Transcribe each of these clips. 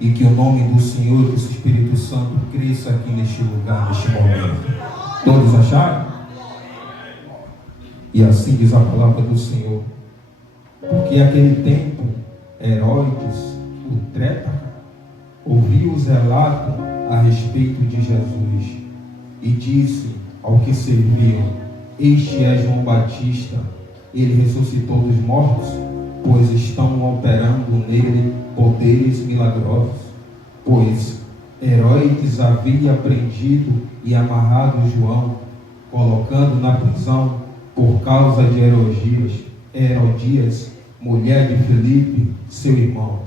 E que o nome do Senhor e do Espírito Santo cresça aqui neste lugar, neste momento. Todos acharam? E assim diz a palavra do Senhor. Porque aquele tempo, Herodes, o trépaga, ouviu os relatos a respeito de Jesus e disse ao que serviam: este é João Batista, ele ressuscitou dos mortos, pois estão operando nele poderes milagrosos. Pois Herodes havia prendido e amarrado João, colocando na prisão por causa de Herodias, mulher de Filipe, seu irmão.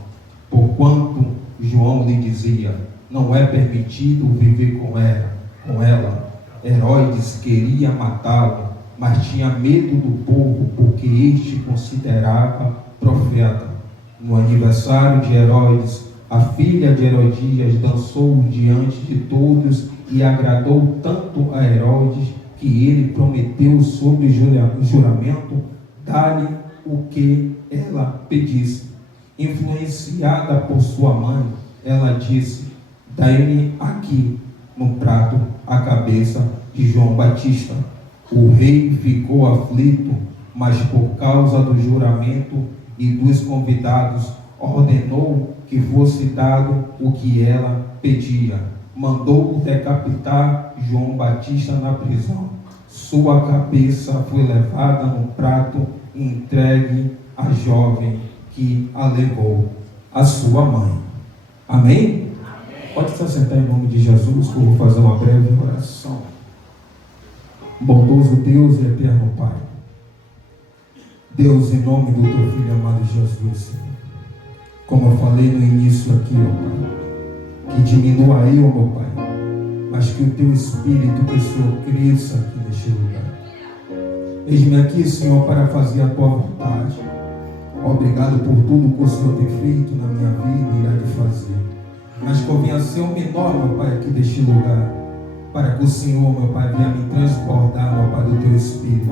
Porquanto João lhe dizia: não é permitido viver com ela. Herodes queria matá-lo, mas tinha medo do povo, porque este considerava profeta. No aniversário de Herodes, a filha de Herodias dançou diante de todos e agradou tanto a Herodes que ele prometeu sob juramento dar-lhe o que ela pedisse. Influenciada por sua mãe, ela disse: dai-me aqui no prato a cabeça de João Batista. O rei ficou aflito, mas por causa do juramento e dos convidados, ordenou que fosse dado o que ela pedia. Mandou decapitar João Batista na prisão. Sua cabeça foi levada no prato e entregue à jovem que a levou, a sua mãe. Amém? Amém. Pode se assentar em nome de Jesus, que eu vou fazer uma breve oração. Bondoso Deus e eterno Pai, Deus, em nome do teu Filho amado Jesus, Senhor, como eu falei no início aqui, ó Pai, que diminua eu, meu Pai, mas que o teu Espírito, que o Senhor cresça aqui neste lugar. Eis-me aqui, Senhor, para fazer a tua vontade. Obrigado por tudo que o Senhor tem feito na minha vida e irá de fazer. Mas convenha ser o menor, meu Pai, aqui deste lugar, para que o Senhor, meu Pai, venha me transbordar, meu Pai, do teu Espírito.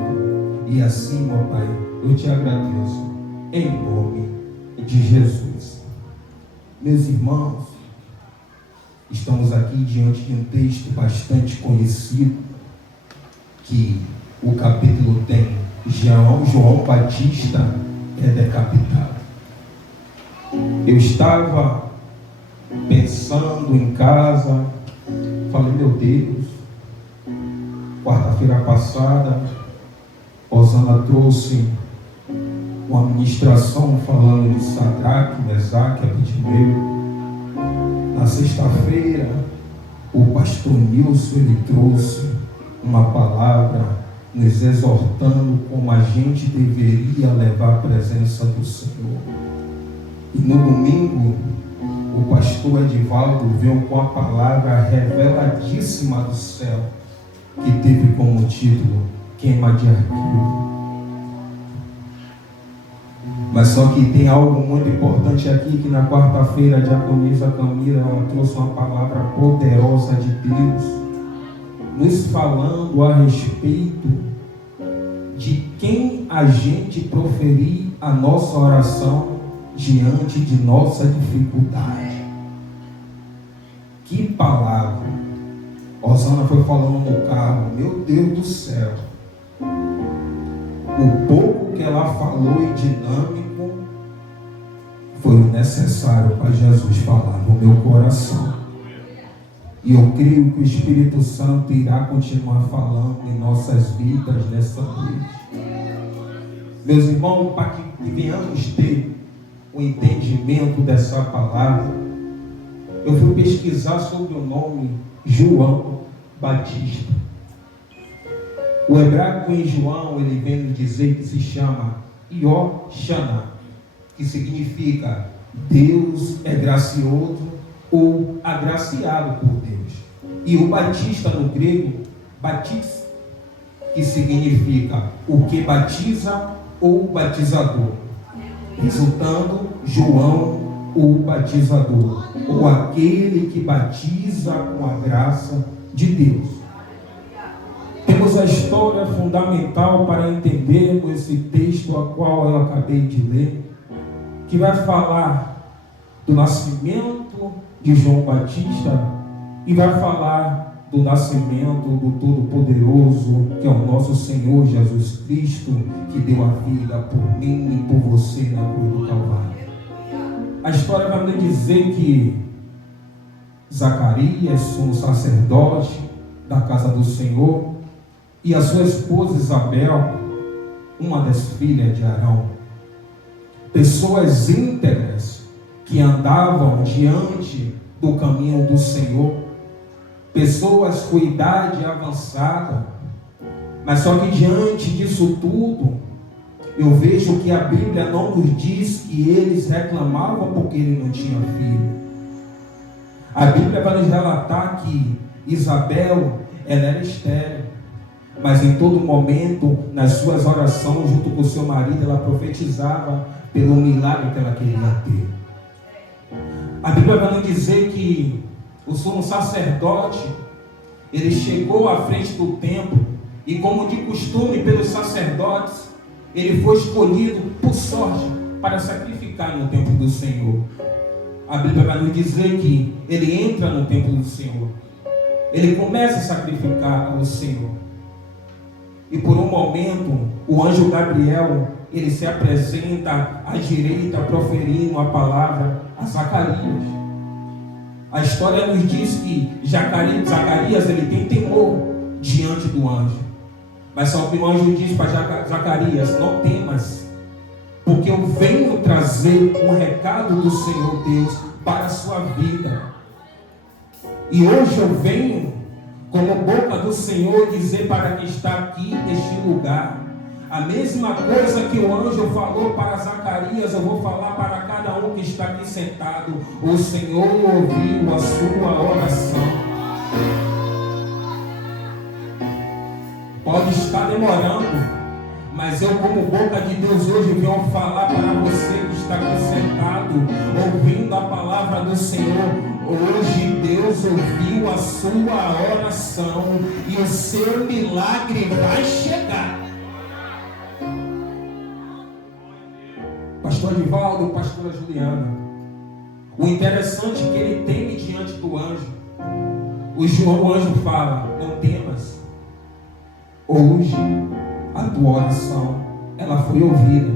E assim, meu Pai, eu te agradeço, em nome de Jesus. Meus irmãos, estamos aqui diante de um texto bastante conhecido, que o capítulo tem: João Batista é decapitado. Eu estava pensando em casa, falei: meu Deus, quarta-feira passada, Osana trouxe uma ministração falando de Sadraque, Mesaque e Abednego. Na sexta-feira, o pastor Nilson, ele trouxe uma palavra nos exortando como a gente deveria levar a presença do Senhor. E no domingo, o pastor Edivaldo veio com a palavra reveladíssima do céu, que teve como título queima de arquivo. Mas só que tem algo muito importante aqui, que na quarta-feira a diaconisa Camila, ela trouxe uma palavra poderosa de Deus, nos falando a respeito de quem a gente proferir a nossa oração diante de nossa dificuldade. Que palavra! Osana foi falando no carro, meu Deus do céu, o pouco que ela falou e dinâmico foi o necessário para Jesus falar no meu coração. E eu creio que o Espírito Santo irá continuar falando em nossas vidas nessa noite. Meus irmãos, para que venhamos ter o entendimento dessa palavra, eu fui pesquisar sobre o nome João Batista. O hebraico em João, ele vem nos dizer que se chama Ioshana, que significa Deus é gracioso ou agraciado por Deus. E o Batista no grego, batis, que significa o que batiza ou batizador, resultando João o batizador, ou aquele que batiza com a graça de Deus. Temos a história fundamental para entendermos esse texto a qual eu acabei de ler, que vai falar do nascimento de João Batista e vai falar do nascimento do Todo-Poderoso, que é o nosso Senhor Jesus Cristo, que deu a vida por mim e por você na cruz do Calvário. A história vai nos dizer que Zacarias, sumo sacerdote da casa do Senhor, e a sua esposa Isabel, uma das filhas de Arão, pessoas íntegras que andavam diante do caminho do Senhor, pessoas com idade avançada, mas só que diante disso tudo, eu vejo que a Bíblia não nos diz que eles reclamavam porque ele não tinha filho. A Bíblia vai nos relatar que Isabel, ela era estéril, mas em todo momento, nas suas orações, junto com o seu marido, ela profetizava pelo milagre que ela queria ter. A Bíblia vai nos dizer que o sumo sacerdote, ele chegou à frente do templo, e como de costume pelos sacerdotes, ele foi escolhido por sorte para sacrificar no templo do Senhor. A Bíblia vai nos dizer que ele entra no templo do Senhor, ele começa a sacrificar ao Senhor, e por um momento o anjo Gabriel, ele se apresenta à direita, proferindo a palavra a Zacarias. A história nos diz que Zacarias, ele tem temor diante do anjo, mas só que o anjo diz para Zacarias: não temas, porque eu venho trazer um recado do Senhor Deus para a sua vida. E hoje eu venho, como boca do Senhor, dizer para quem está aqui neste lugar, a mesma coisa que o anjo falou para Zacarias, eu vou falar para cada um que está aqui sentado. O Senhor ouviu a sua oração. Pode estar demorando, mas eu, como boca de Deus, hoje venho falar para você que está aqui sentado, ouvindo a palavra do Senhor. Hoje Deus ouviu a sua oração e o seu milagre vai chegar. Pastor Divaldo, pastora Juliana, o interessante é que ele teme diante do anjo. O anjo fala: não temas, hoje a tua oração, ela foi ouvida.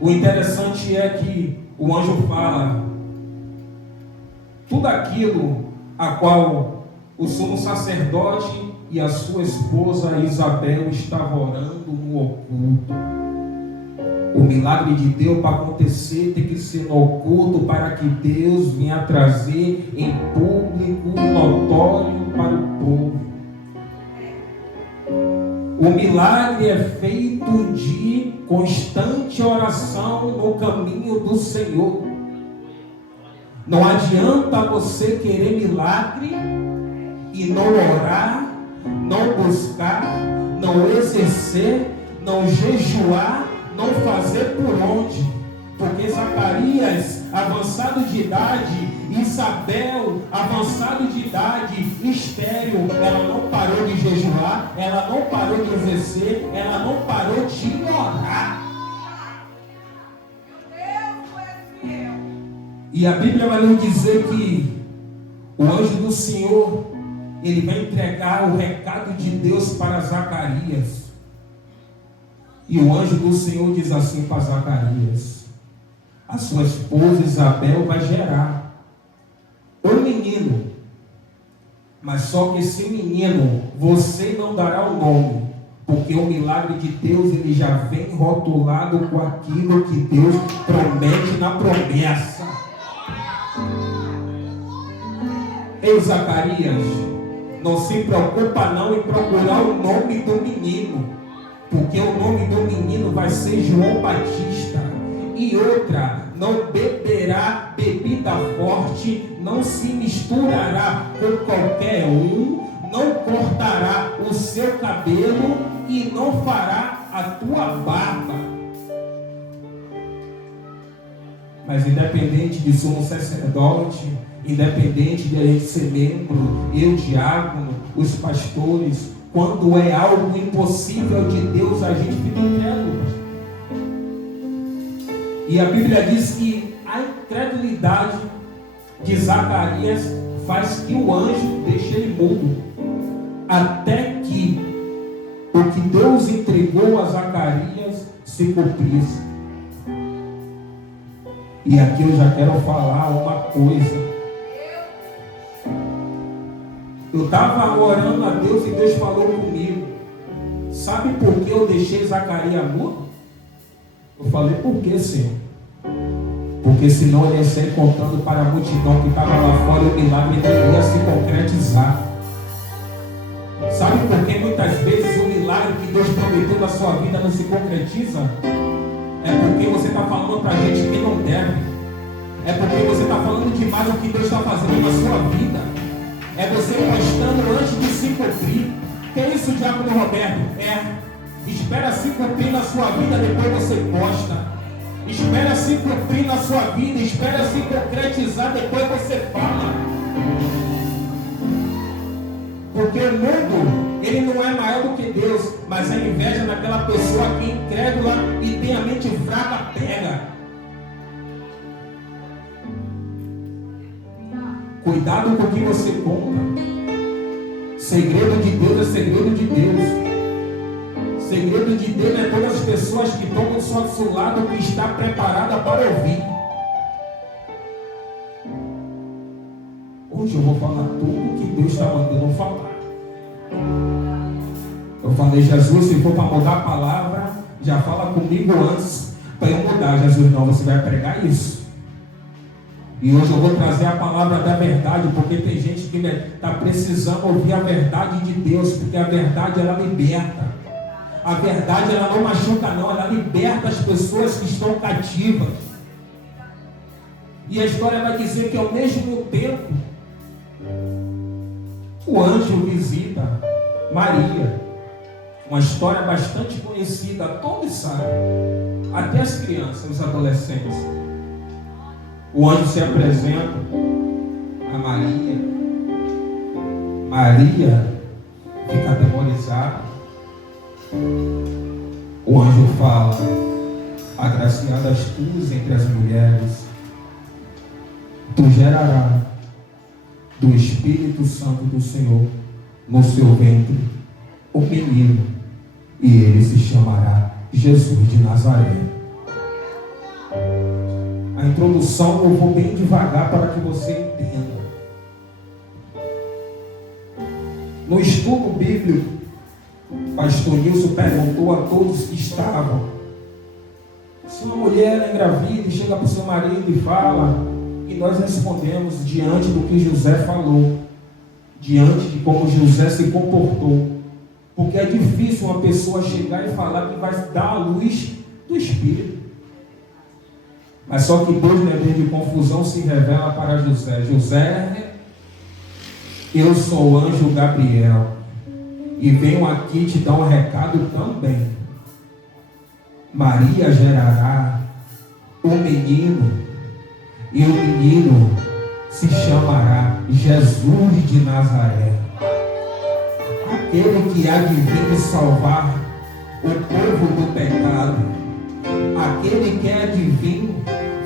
O interessante é que o anjo fala tudo aquilo a qual o sumo sacerdote e a sua esposa Isabel estavam orando no oculto. O milagre de Deus para acontecer tem que ser no oculto, para que Deus venha trazer em público e notório para o povo. O milagre é feito de constante oração no caminho do Senhor. Não adianta você querer milagre e não orar, não buscar, não exercer, não jejuar, não fazer por onde. Porque Zacarias, avançado de idade, Isabel, avançado de idade, estéril, ela não parou de jejuar, ela não parou de exercer, ela não parou de orar. E a Bíblia vai nos dizer que o anjo do Senhor, ele vai entregar o recado de Deus para Zacarias. E o anjo do Senhor diz assim para Zacarias: a sua esposa Isabel vai gerar um menino, mas só que esse menino você não dará o nome, porque o milagre de Deus, ele já vem rotulado com aquilo que Deus promete na promessa. Ei, Zacarias, não se preocupa não em procurar o nome do menino, porque o nome do menino vai ser João Batista. E outra, não beberá bebida forte, não se misturará com qualquer um, não cortará o seu cabelo e não fará a tua barba. Mas independente de sumo sacerdote, independente de a gente ser membro, eu, diácono, os pastores, quando é algo impossível de Deus, a gente fica incrédulo. E a Bíblia diz que a incredulidade de Zacarias faz que o anjo deixe ele mudo, até que o que Deus entregou a Zacarias se cumprisse. E aqui eu já quero falar uma coisa. Eu estava orando a Deus e Deus falou comigo. Sabe por que eu deixei Zacarias mudo? Eu falei, por que, Senhor? Porque senão ele ia sair contando para a multidão que estava lá fora e o milagre não ia se concretizar. Sabe por que muitas vezes o milagre que Deus prometeu na sua vida não se concretiza? É porque você está falando para a gente que não deve. É porque você está falando demais o que Deus está fazendo na sua vida. É você postando antes de se cumprir. Que é isso, Diácono Roberto? Espera se cumprir na sua vida, depois você posta. Espera se cumprir na sua vida, espera se concretizar, depois você fala. Porque o mundo, ele não é maior do que Deus, mas a inveja daquela pessoa que é incrédula e tem a mente fraca pega. Cuidado com o que você conta. Segredo de Deus é segredo de Deus. Segredo de Deus é todas as pessoas que estão do seu lado, que está preparada para ouvir. Hoje eu vou falar tudo que Deus está mandando falar. Eu falei, Jesus, se for para mudar a palavra, já fala comigo antes para eu mudar. Jesus, não, você vai pregar isso. E hoje eu vou trazer a palavra da verdade, porque tem gente que está precisando ouvir a verdade de Deus, porque a verdade ela liberta. A verdade ela não machuca não, ela liberta as pessoas que estão cativas. E a história vai dizer que ao mesmo tempo o anjo visita Maria. Uma história bastante conhecida, todos sabem, até as crianças, os adolescentes. O anjo se apresenta a Maria. Maria fica atemorizada. O anjo fala: agraciadas tu entre as mulheres, tu gerarás do Espírito Santo do Senhor no seu ventre o menino, e ele se chamará Jesus de Nazaré. A introdução eu vou bem devagar para que você entenda. No estudo bíblico, pastor Nilson perguntou a todos que estavam: se uma mulher é engravida e chega para o seu marido e fala, e nós respondemos diante do que José falou, diante de como José se comportou, porque é difícil uma pessoa chegar e falar que vai dar a luz do Espírito. Mas só que Deus, no meio de confusão, se revela para José: José, eu sou o anjo Gabriel e venho aqui te dar um recado também. Maria gerará um menino, e o menino se chamará Jesus de Nazaré, aquele que há de vir salvar o povo do pecado, aquele que há de vir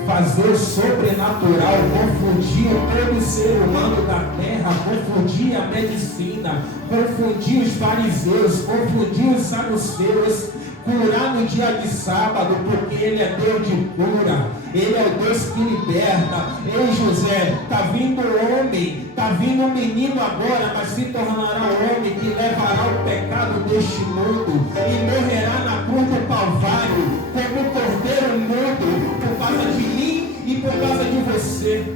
fazer o sobrenatural, confundir todo ser humano da terra, confundir a medicina, confundir os fariseus, confundir os saduceus, curar no dia de sábado, porque Ele é Deus de cura, Ele é o Deus que liberta. Ei, José, está vindo homem, está vindo um menino agora, mas se tornará homem que levará o pecado deste mundo e morrerá na cruz do Calvário como um cordeiro mudo por causa de mim e por causa de você.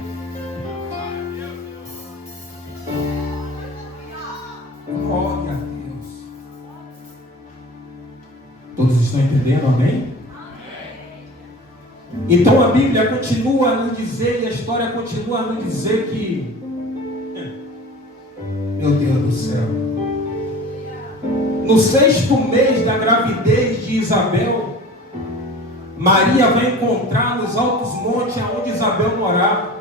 Glória a Deus. Todos estão entendendo, amém? Então a Bíblia continua a nos dizer, e a história continua a nos dizer que, meu Deus do céu, no 6º mês da gravidez de Isabel, Maria vai encontrar nos altos montes onde Isabel morava.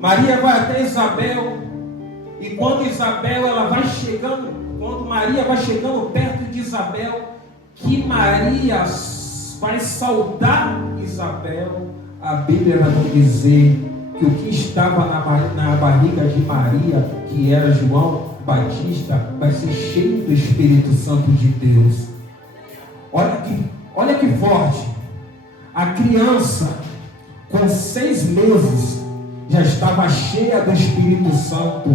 Maria vai até Isabel, e quando Maria vai chegando perto de Isabel, que Maria vai saudar Isabel, a Bíblia vai nos dizer que o que estava na barriga de Maria, que era João Batista, vai ser cheio do Espírito Santo de Deus. Olha que forte. A criança, com 6 meses, já estava cheia do Espírito Santo,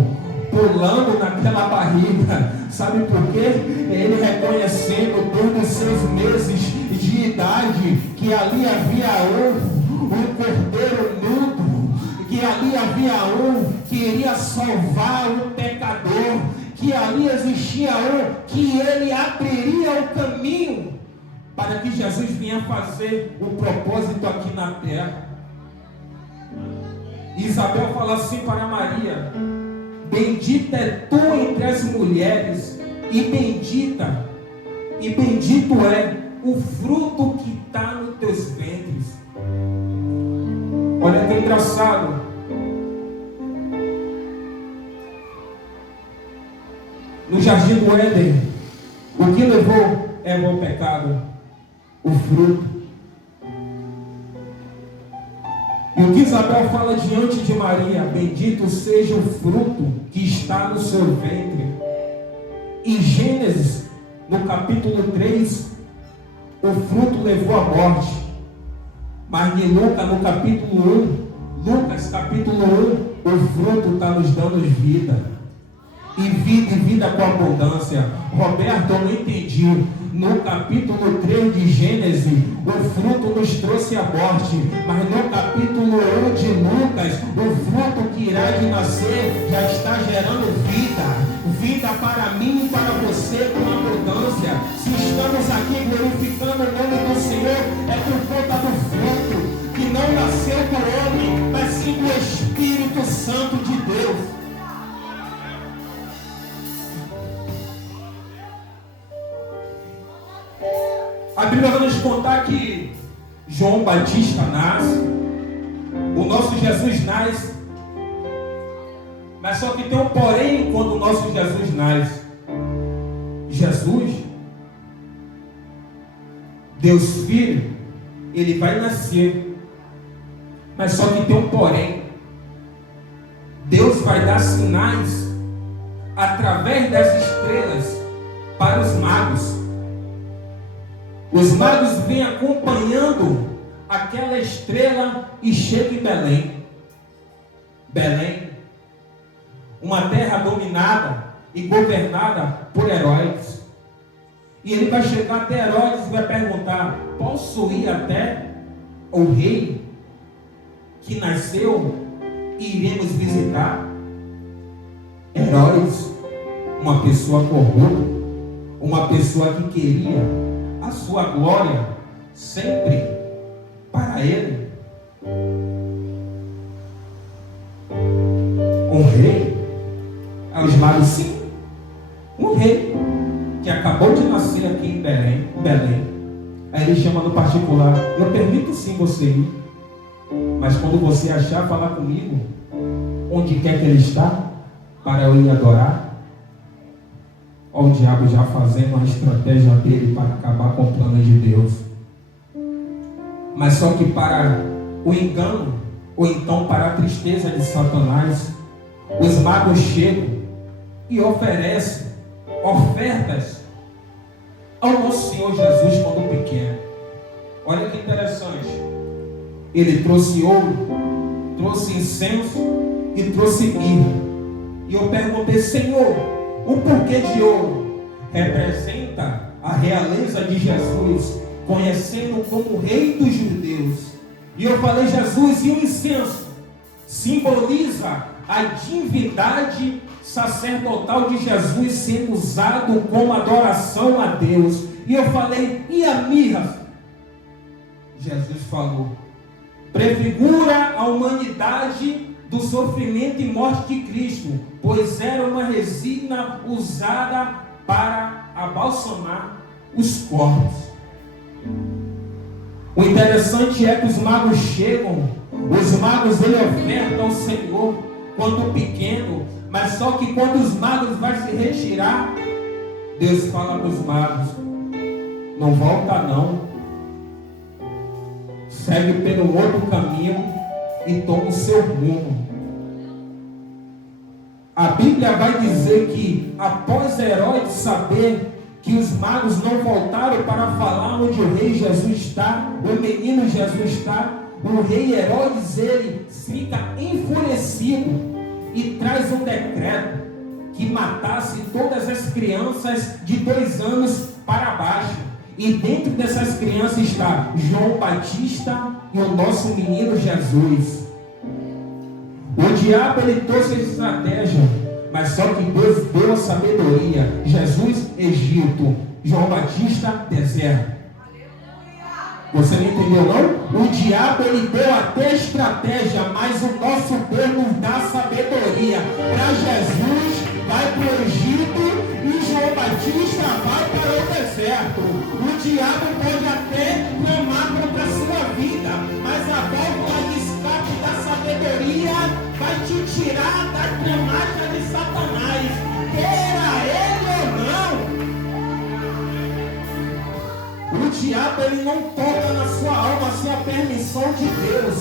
pulando naquela barriga. Sabe por quê? Ele reconhecendo desde os 6 meses de idade que ali havia um cordeiro mudo, que ali havia um que iria salvar o pecador, que ali existia um que ele abriria o caminho para que Jesus vinha fazer o propósito aqui na terra. Isabel fala assim para Maria: bendita é tu entre as mulheres, e bendito é o fruto que está nos teus ventres. Olha que engraçado. No jardim do Éden, o que levou Eva ao pecado? O fruto. E o que Isabel fala diante de Maria: bendito seja o fruto que está no seu ventre. Em Gênesis, no capítulo 3, o fruto levou à morte. Mas em Lucas, no capítulo 1, Lucas capítulo 1, o fruto está nos dando vida. E vida com abundância. Roberto, eu não entendi. No capítulo 3 de Gênesis, o fruto nos trouxe a morte. Mas no capítulo 1 de Lucas, o fruto que irá de nascer já está gerando vida. Vida para mim e para você com abundância. Se estamos aqui glorificando o nome do Senhor, é por conta do fruto que não nasceu do homem, mas sim do Espírito Santo de Deus. A Bíblia vai nos contar que João Batista nasce, o nosso Jesus nasce, mas só que tem um porém quando o nosso Jesus nasce. Jesus, Deus Filho, ele vai nascer, mas só que tem um porém. Deus vai dar sinais através das estrelas para os magos. Os magos vêm acompanhando aquela estrela e chegam em Belém. Belém, uma terra dominada e governada por Herodes. E ele vai chegar até Herodes e vai perguntar: posso ir até o rei que nasceu e iremos visitar? Herodes, uma pessoa corrupta, uma pessoa que queria a sua glória sempre para ele. Um rei? Aí os magos: sim, um rei que acabou de nascer aqui em Belém. Aí ele chama no particular: eu permito sim você ir, mas quando você achar, falar comigo onde quer que ele está, para eu ir adorar. Olha o diabo já fazendo a estratégia dele para acabar com o plano de Deus. Mas só que para o engano, ou então para a tristeza de Satanás, os magos chegam e oferecem ofertas ao nosso Senhor Jesus quando pequeno. Olha que interessante. Ele trouxe ouro, trouxe incenso e trouxe mirra. E eu perguntei: Senhor, o porquê de ouro? Representa a realeza de Jesus, conhecendo como Rei dos Judeus. E eu falei: Jesus, e o incenso? Simboliza a divindade sacerdotal de Jesus sendo usado como adoração a Deus. E eu falei: e a mirra? Jesus falou: prefigura a humanidade do sofrimento e morte de Cristo, pois era uma resina usada para abalsamar os corpos. O interessante é que os magos chegam, os magos ele oferta ao Senhor quando pequeno, mas só que quando os magos vão se retirar, Deus fala para os magos: não volta não, segue pelo outro caminho e toma o seu rumo. A Bíblia vai dizer que após Herodes saber que os magos não voltaram para falar onde o rei Jesus está, o menino Jesus está, o rei Herodes, ele fica enfurecido e traz um decreto que matasse todas as crianças de 2 anos para baixo. E dentro dessas crianças está João Batista e o nosso menino Jesus. O diabo, ele trouxe a estratégia, mas só que Deus deu a sabedoria. Jesus, Egito. João Batista, deserto. Você não entendeu, não? O diabo, ele deu até estratégia, mas o nosso Deus nos dá sabedoria. Para Jesus, vai para o Egito, e João Batista vai para o deserto. O diabo pode até clamar contra a sua vida, mas a válvula de escape da sabedoria vai te tirar da clamada de Satanás, queira ele ou não. O diabo, ele não toca na sua alma sem a permissão de Deus.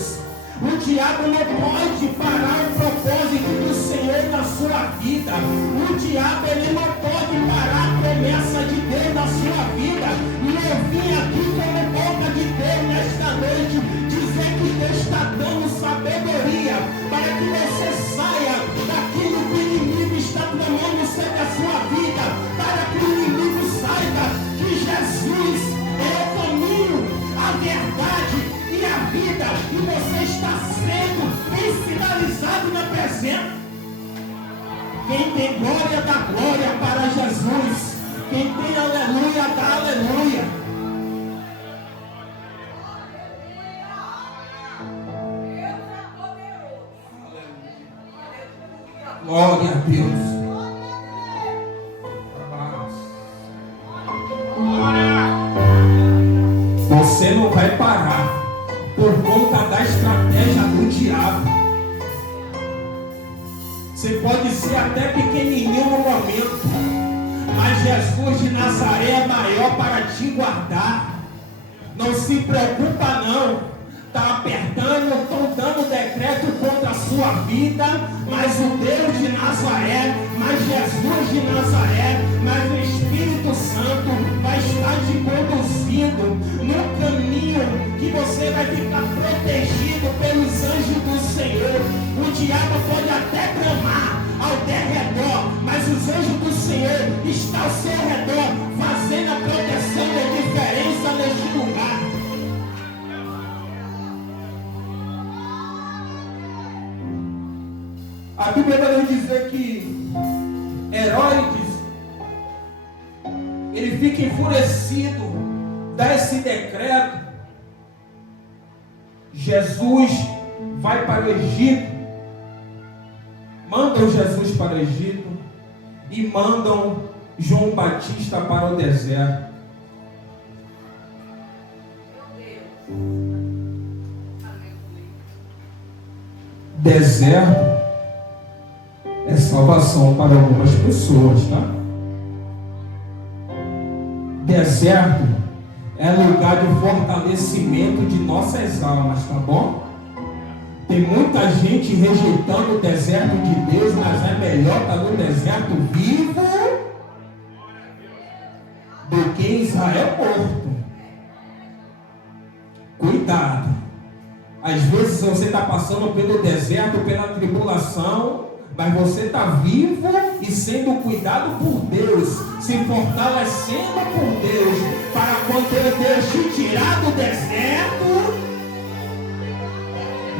O diabo não pode parar o propósito do Senhor na sua vida. O diabo, ele não pode parar a promessa de Deus na sua vida. E eu vim aqui como boca de Deus nesta noite dizer que Deus está dando sabedoria para que você saia daquilo que o inimigo está tramando sobre a sua vida, para que o inimigo saiba que Jesus é o caminho, a verdade e a vida, e você está sendo bem finalizado na presença. Quem tem glória, dá glória para Jesus. Quem tem aleluia, dá aleluia. Glória a Deus. Você não vai parar por conta da estratégia do diabo. Você pode ser até pequenininho no momento, mas Jesus de Nazaré é maior para te guardar. Não se preocupa não. Está apertando, estão dando decreto contra a sua vida, mas o Deus de Nazaré, mas Jesus de Nazaré, mas o Espírito Santo vai estar te conduzindo no caminho que você vai ficar protegido pelos anjos do Senhor. O diabo pode até clamar ao derredor, mas os anjos do Senhor estão ao seu redor, fazendo a proteção e a diferença neste lugar. A Bíblia vai nos dizer que Herodes, ele fica enfurecido, dá esse decreto. Jesus vai para o Egito, mandam Jesus para o Egito e mandam João Batista para o deserto. Deserto é salvação para algumas pessoas, tá? Deserto é lugar de fortalecimento de nossas almas, tá bom? Tem muita gente rejeitando o deserto de Deus, mas é melhor estar no deserto vivo do que em Israel morto. Cuidado. Às vezes você está passando pelo deserto, pela tribulação, mas você está vivo e sendo cuidado por Deus, se fortalecendo por Deus, para quando Deus te tirar do deserto,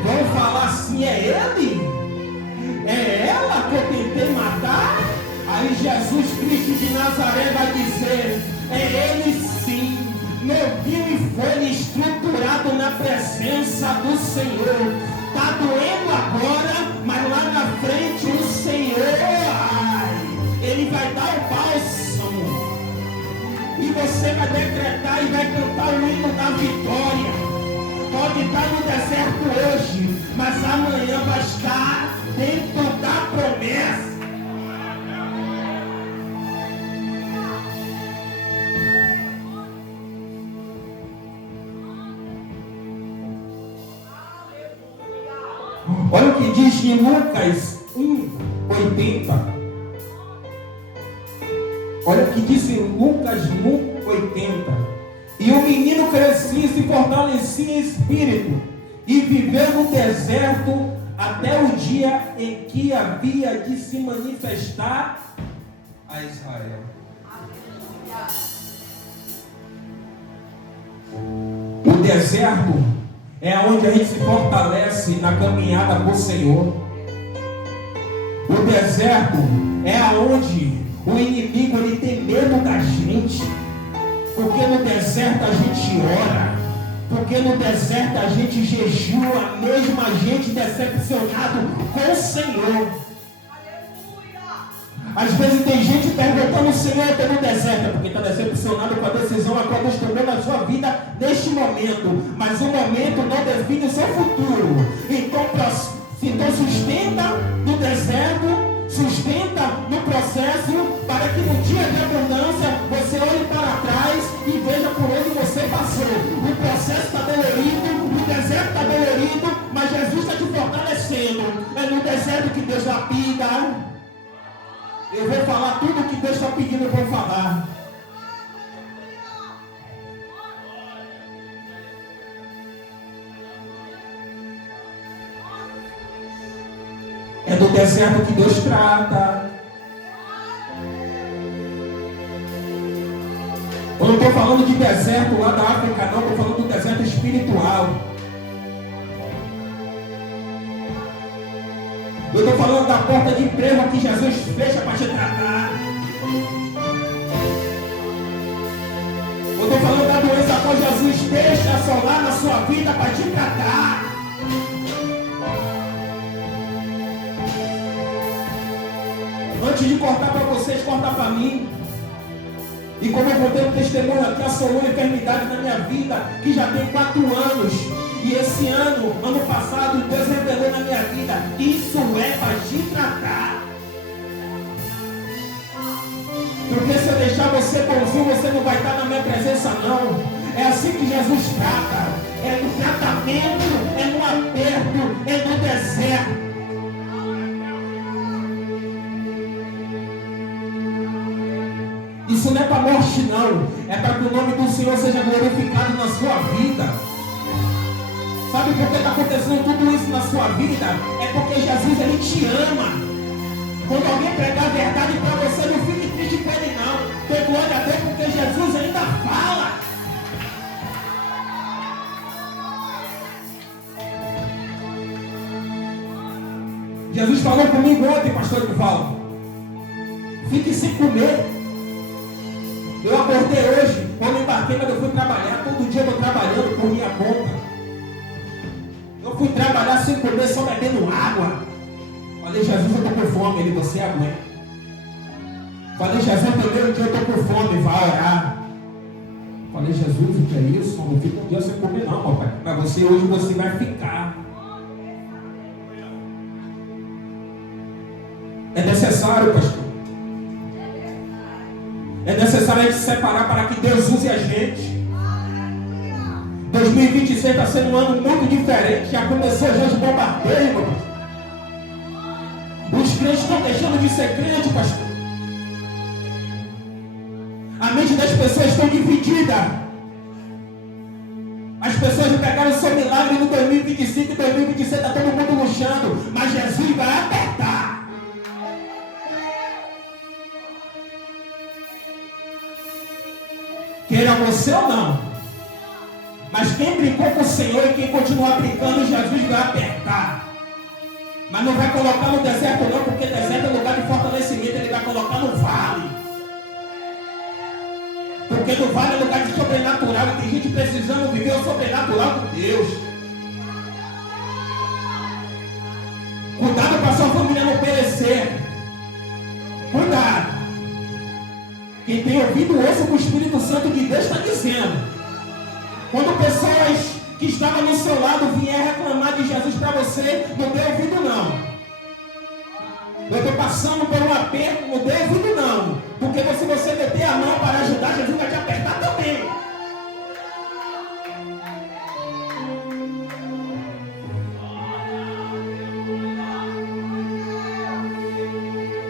vão falar assim: é ele? É ela que eu tentei matar? Aí Jesus Cristo de Nazaré vai dizer: é ele sim, novinho e folha, estruturado na presença do Senhor. Está doendo agora, mas lá na frente o Senhor, Ele vai dar o bálsamo. E você vai decretar e vai cantar o hino da vitória. Pode estar no deserto hoje, mas amanhã vai estar dentro da promessa. Olha o que diz em Lucas 1:80. Olha o que diz em Lucas 1:80. E o menino crescia e se fortalecia em espírito, e viveu no deserto até o dia em que havia de se manifestar a Israel. O deserto é onde a gente se fortalece na caminhada com o Senhor. O deserto é onde o inimigo ele tem medo da gente. Porque no deserto a gente ora. Porque no deserto a gente jejua, mesmo a gente decepcionado com o Senhor. Às vezes tem gente perguntando: o Senhor está no deserto, porque está decepcionado com a decisão a qual Deus tomou na sua vida neste momento. Mas o momento não define o seu futuro. Então sustenta no deserto, sustenta no processo, para que no dia de abundância você olhe para trás e veja por onde você passou. O processo está dolorido, o deserto está dolorido, mas Jesus está te fortalecendo. É no deserto que Deus lapida. Eu vou falar tudo o que Deus está pedindo para eu falar. É do deserto que Deus trata. Eu não estou falando de deserto lá da África, não. Estou falando do deserto espiritual. Eu estou falando da porta de emprego que Jesus fecha para te tratar. Eu estou falando da doença a qual Jesus deixa assolar na sua vida para te tratar. Antes de cortar para vocês, cortar para mim. E como eu contei um testemunho aqui, assolou a enfermidade na minha vida, que já tem 4 anos. E esse ano passado, Deus revelou na minha vida: isso é para te tratar. Porque se eu deixar você bonzinho, você não vai estar na minha presença, não. É assim que Jesus trata. É no tratamento, é no aperto, é no deserto. Isso não é para morte, não. É para que o nome do Senhor seja glorificado na sua vida. Sabe por que está acontecendo tudo isso na sua vida? É porque Jesus, ele te ama. Quando alguém pregar a verdade para você, não fique triste com ele, não. Dê glória a Deus, porque Jesus ainda fala. Jesus falou comigo ontem, pastor Evaldo. Fique sem comer. Eu acordei hoje, quando embarquei, quando eu fui trabalhar, todo dia eu estou trabalhando por minha conta. Eu fui trabalhar sem comer, só bebendo água. Falei: Jesus, eu estou com fome. Ele: você aguenta. Falei: Jesus, primeiro dia eu estou com fome, vai orar. Falei: Jesus, o que é isso? Não fica um dia sem comer não, papai. Mas hoje você vai ficar. É necessário, pastor. É necessário a gente se separar para que Deus use a gente. 2026 está sendo um ano muito diferente. Já começou já os bombardeios, meu pastor. Os crentes estão deixando de ser crente, pastor. A mente das pessoas está dividida. As pessoas pegaram o seu milagre no 2025 e 2026 está todo mundo luxando. Mas Jesus vai apertar. Queira você ou não. Mas quem brincou com o Senhor e quem continuar brincando, Jesus vai apertar. Mas não vai colocar no deserto não, porque deserto é lugar de fortalecimento. Ele vai colocar no vale. Porque no vale é lugar de sobrenatural. E tem gente precisando viver o sobrenatural com Deus. Cuidado para sua família não perecer. Cuidado. Quem tem ouvido, ouça o que o Espírito Santo de Deus está dizendo. Quando pessoas que estavam no seu lado vierem reclamar de Jesus para você, não dê ouvido não. Eu estou passando por um aperto, não dê ouvido não. Porque se você meter a mão para ajudar, Jesus vai te apertar também.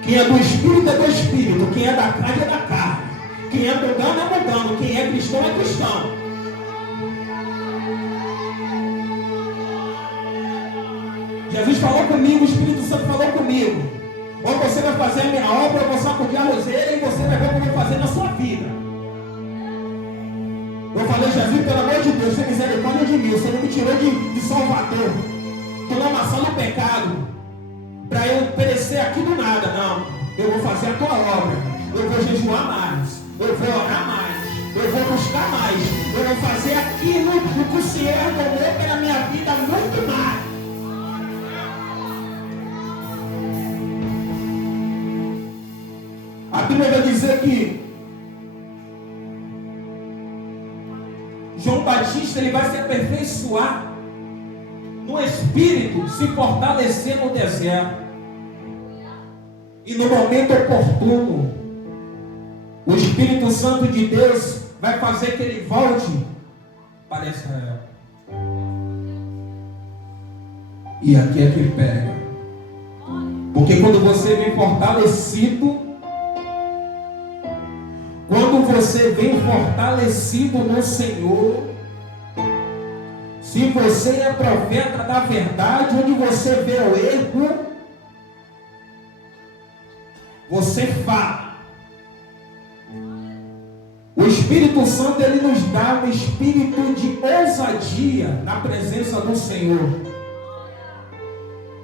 Quem é do Espírito é do Espírito. Quem é da carne é da carne. Quem é mundano é mundano. Quem é cristão é cristão. Jesus falou comigo, o Espírito Santo falou comigo. Ou você vai fazer a minha obra, ou você vai sacudir a roseira e você vai ver o que eu vou fazer na sua vida. Eu falei, Jesus, pelo amor de Deus, tem misericórdia de mim. Você não me tirou de Salvador. Estou amassando o pecado para eu perecer aqui do nada. Não, eu vou fazer a tua obra. Eu vou jejuar mais. Eu vou orar mais. Eu vou buscar mais. Eu vou fazer aquilo que o Senhor ordenou pela minha vida muito mais. A Bíblia vai dizer que João Batista ele vai se aperfeiçoar no Espírito, se fortalecer no deserto. E no momento oportuno, o Espírito Santo de Deus vai fazer que ele volte para Israel. E aqui é que pega. Porque quando você vem fortalecido, no Senhor, se você é profeta da verdade, onde você vê o erro, você fala. O Espírito Santo ele nos dá um espírito de ousadia na presença do Senhor.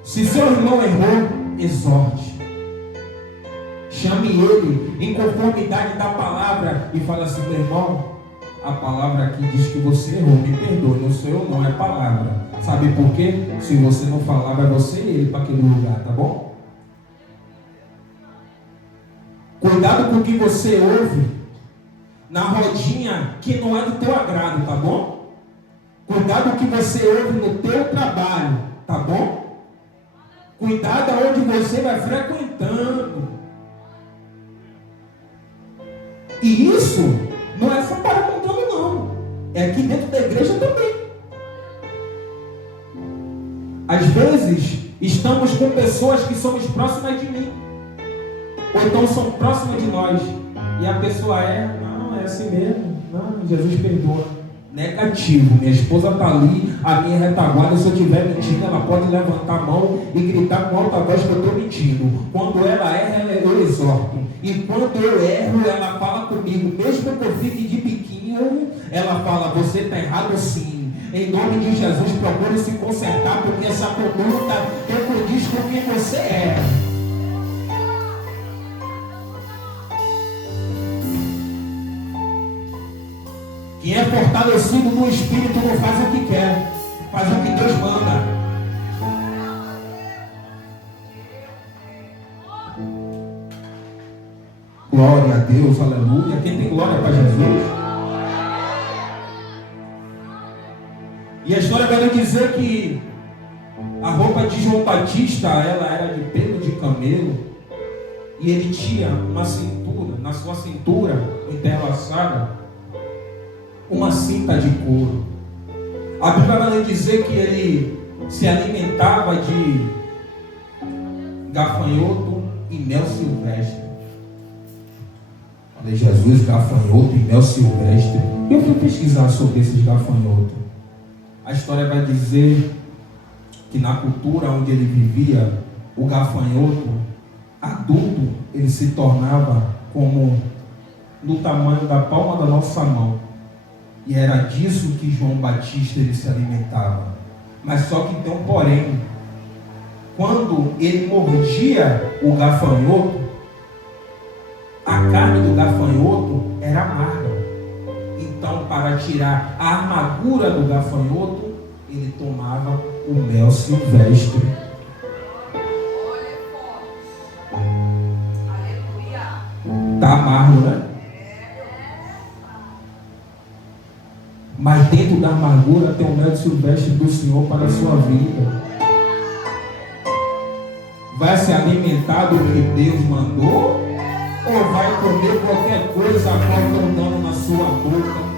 Se seu irmão errou, exorte. Chame ele em conformidade da palavra e fala assim: meu irmão, a palavra aqui diz que você errou, me perdoe, não sou eu não, é a palavra. Sabe por quê? Se você não falar, vai você e ele para aquele lugar, tá bom? Cuidado com o que você ouve na rodinha que não é do teu agrado, tá bom? Cuidado com o que você ouve no teu trabalho, tá bom? Cuidado aonde você vai frequentando. E isso não é só para montando, não. É aqui dentro da igreja também. Às vezes, estamos com pessoas que somos próximas de mim. Ou então são próximas de nós. E a pessoa não, é assim mesmo. Não, Jesus perdoa. Negativo. Minha esposa está ali, a minha retaguarda. Se eu estiver mentindo, ela pode levantar a mão e gritar com alta voz que eu estou mentindo. Quando ela erra, eu exorto. E quando eu erro, ela fala comigo. Mesmo que eu fique de biquinho, ela fala: você está errado sim. Em nome de Jesus, procure se consertar, porque essa conduta não condiz com quem você é. Quem é fortalecido no Espírito não faz o que quer, faz o que Deus manda. Glória a Deus, aleluia. Quem tem glória para Jesus? E a história vai nos dizer que a roupa de João Batista, ela era de pelo de camelo, e ele tinha uma cintura, na sua cintura entrelaçada, uma cinta de couro. A Bíblia vai nos dizer que ele se alimentava de gafanhoto e mel silvestre. Falei: Jesus, gafanhoto e mel silvestre. Eu fui pesquisar sobre esses gafanhotos. A história vai dizer que na cultura onde ele vivia, o gafanhoto adulto, ele se tornava como do tamanho da palma da nossa mão. E era disso que João Batista ele se alimentava. Mas só que tem um porém. Quando ele mordia o gafanhoto, a carne do gafanhoto era amarga. Então, para tirar a amargura do gafanhoto, ele tomava o mel silvestre. Está amargo, né? Mas dentro da amargura tem o mel silvestre do Senhor para a sua vida. Vai se alimentar do que Deus mandou? Ou vai comer qualquer coisa acordando na sua boca?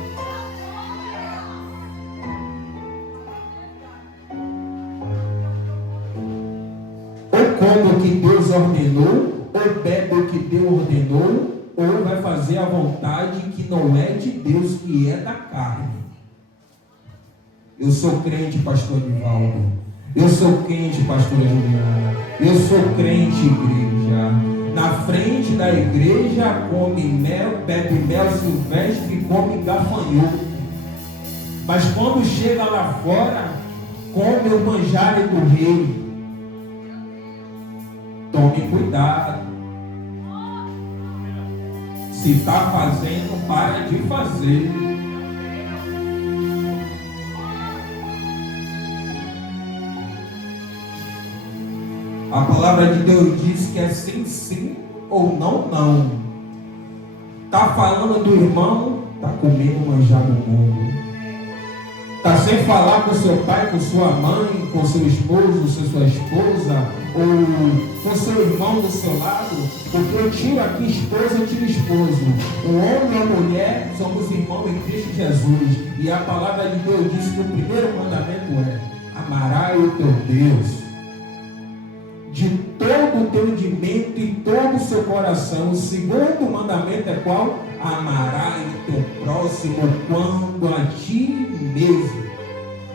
Ou come o que Deus ordenou, ou ou bebe o que Deus ordenou, ou vai fazer a vontade que não é de Deus, que é da carne. Eu sou crente, pastor Nivaldo. Eu sou crente, pastora Juliana. Eu sou crente, igreja. Na frente da igreja come mel, bebe mel silvestre e come gafanhoto. Mas quando chega lá fora, come o manjar do rei. Tome cuidado. Se está fazendo, para de fazer. A palavra de Deus diz que é sim, sim ou não, não. Está falando do irmão, está comendo manjar do mundo. Está sem falar com seu pai, com sua mãe, com seu esposo, com sua esposa, ou com seu irmão do seu lado, porque eu tiro aqui esposa, eu tiro esposo. O homem e a mulher somos irmãos em Cristo Jesus. E a palavra de Deus diz que o primeiro mandamento é: amarás o teu Deus de todo o teu entendimento e todo o seu coração. O segundo mandamento é qual? Amarás o teu próximo quanto a ti mesmo.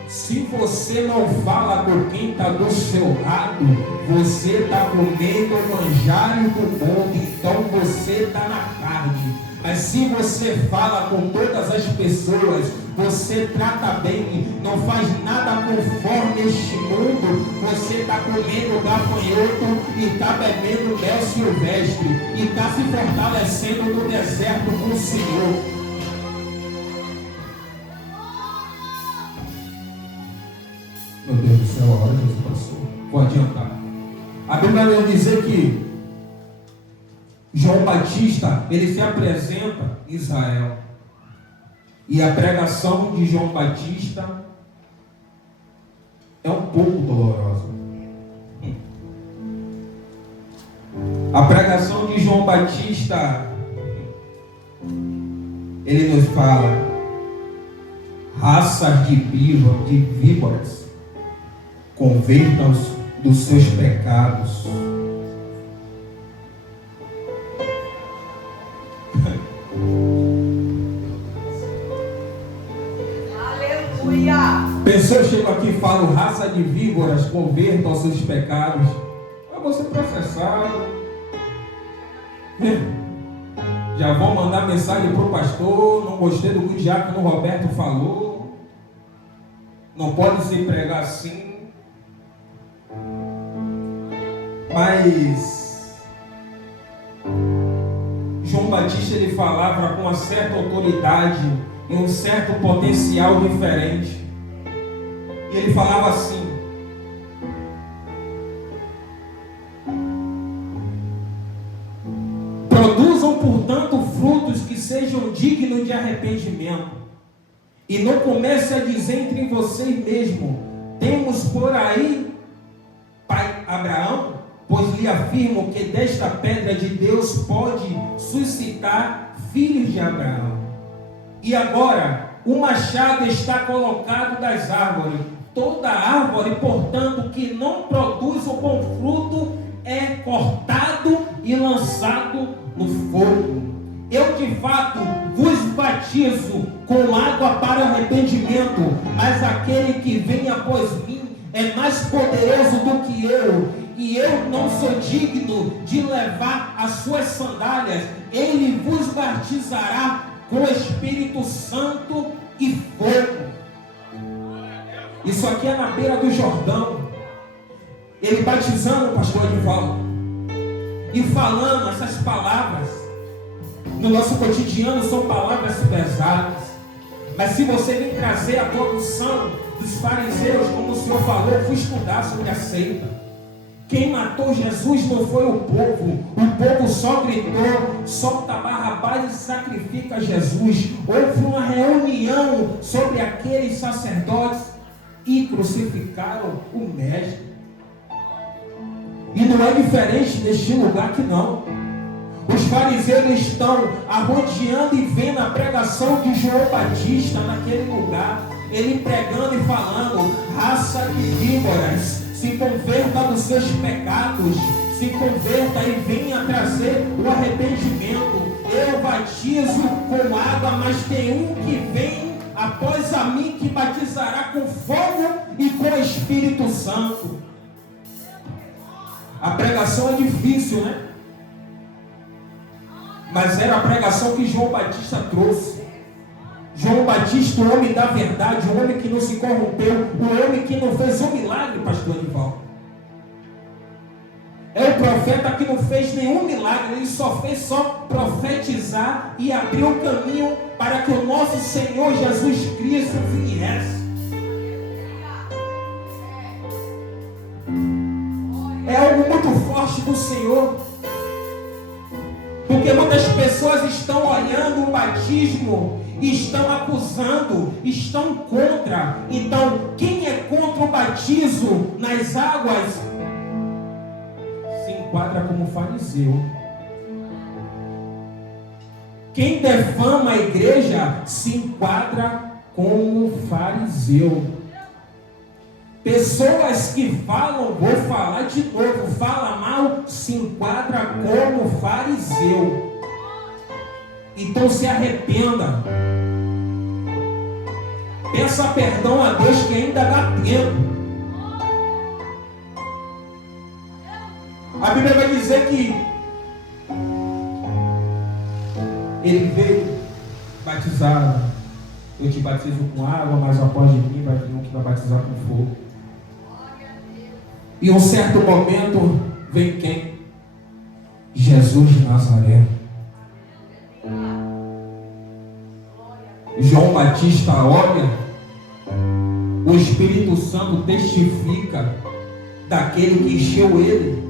Se você não fala com quem está do seu lado, você está comendo o manjar do mundo, então você está na carne. Mas se você fala com todas as pessoas, você trata bem, não faz nada conforme este mundo, você está comendo gafanhoto e está bebendo mel silvestre e está se fortalecendo no deserto com o Senhor. Meu Deus do céu, a hora que você passou. Vou adiantar. A Bíblia vai dizer que João Batista, ele se apresenta em Israel. E a pregação de João Batista é um pouco dolorosa. A pregação de João Batista, ele nos fala: raças de víboras, convertam-se dos seus pecados. Pensou, eu chego aqui e falo: raça de víboras, convertam aos seus pecados. Eu vou ser processado. Já vão mandar mensagem para o pastor: não gostei do que o diácono Roberto falou. Não pode se pregar assim. Mas João Batista, ele falava com uma certa autoridade e um certo potencial diferente. E ele falava assim: produzam, portanto, frutos que sejam dignos de arrependimento, e não comece a dizer entre vocês mesmos: temos por aí pai Abraão, pois lhe afirmo que desta pedra de Deus pode suscitar filhos de Abraão. E agora o machado está colocado das árvores. Toda árvore, portanto, que não produz o bom fruto é cortado e lançado no fogo. Eu de fato vos batizo com água para arrependimento, mas aquele que vem após mim é mais poderoso do que eu, e eu não sou digno de levar as suas sandálias. Ele vos batizará com o Espírito Santo e fogo. Isso aqui é na beira do Jordão. Ele batizando o pastor Edivaldo e falando essas palavras. No nosso cotidiano são palavras pesadas, mas se você vem trazer a condução dos fariseus, como o Senhor falou, eu fui estudar sobre a seita. Quem matou Jesus não foi o povo só gritou: solta Barrabás e sacrifica Jesus. Houve uma reunião sobre aqueles sacerdotes e crucificaram o mestre. E não é diferente deste lugar aqui não. Os fariseus estão arrodeando e vendo a pregação de João Batista naquele lugar. Ele pregando e falando: raça de víboras, se converta dos seus pecados, se converta e venha trazer o arrependimento. Eu batizo com água, mas tem um que vem após a mim, que batizará com fogo e com o Espírito Santo. A pregação é difícil, né? Mas era a pregação que João Batista trouxe. João Batista, o homem da verdade, o homem que não se corrompeu, o homem que não fez um milagre, pastor Nival. É o profeta que não fez nenhum milagre, ele só fez profetizar e abrir o caminho para que o nosso Senhor Jesus Cristo viesse. É algo muito forte do Senhor, porque muitas pessoas estão olhando o batismo, estão acusando, estão contra. Então, quem é contra o batismo nas águas se enquadra como fariseu. Quem defama a igreja se enquadra como fariseu. Pessoas que falam, vou falar de novo, fala mal, se enquadra como fariseu. Então se arrependa. Peça perdão a Deus, que ainda dá tempo. A Bíblia vai dizer que ele veio batizar. Eu te batizo com água, mas após de mim vai vir um que vai batizar com fogo. E um certo momento vem quem? Jesus de Nazaré. João Batista olha, o Espírito Santo testifica daquele que encheu ele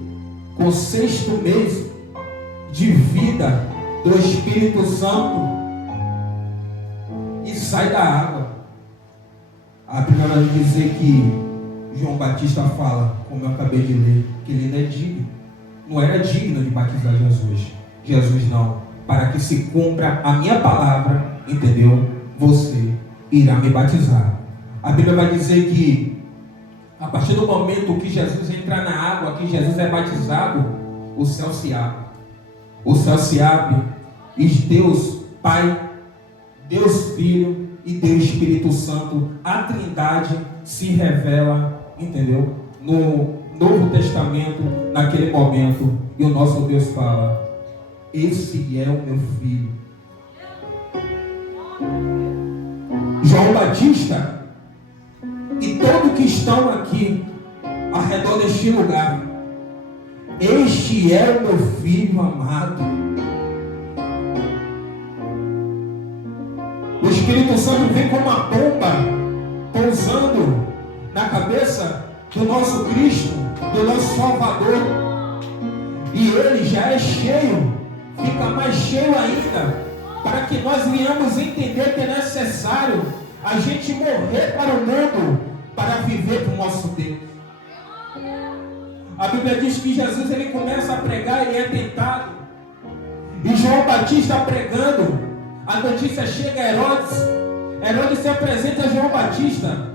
com o 6º mês de vida do Espírito Santo e sai da água. A Bíblia vai dizer que João Batista fala, como eu acabei de ler, que ele não é digno, não era digno de batizar Jesus. Jesus não, para que se cumpra a minha palavra, entendeu? Você irá me batizar. A Bíblia vai dizer que a partir do momento que Jesus entra na água, que Jesus é batizado, o céu se abre. O céu se abre e Deus Pai, Deus Filho e Deus Espírito Santo, a Trindade se revela, entendeu? No Novo Testamento, naquele momento, e o nosso Deus fala: esse é o meu filho. João Batista e todos que estão aqui ao redor deste lugar, este é o meu filho amado. O Espírito Santo vem como uma pomba pousando na cabeça do nosso Cristo, do nosso Salvador, e ele já é cheio, fica mais cheio ainda, para que nós venhamos entender que é necessário a gente morrer para o mundo, para viver para o nosso Deus. A Bíblia diz que Jesus, ele começa a pregar, ele é tentado, e João Batista pregando, a notícia chega a Herodes. Herodes se apresenta a João Batista.